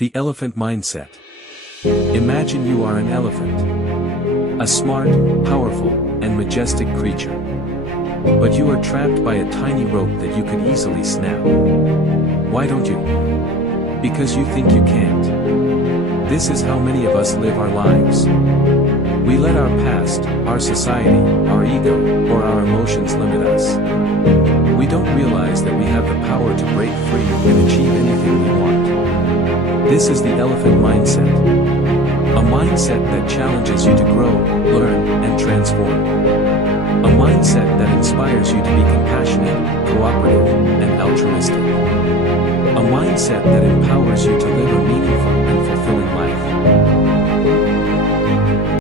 The elephant mindset. Imagine you are an elephant. A smart, powerful, and majestic creature. But you are trapped by a tiny rope that you could easily snap. Why don't you? Because you think you can't. This is how many of us live our lives. We let our past, our society, our ego, or our emotions limit us. We don't realize that we have the power to break free and achieve anything we want. This is the elephant mindset. A mindset that challenges you to grow, learn, and transform. A mindset that inspires you to be compassionate, cooperative, and altruistic. A mindset that empowers you to live a meaningful and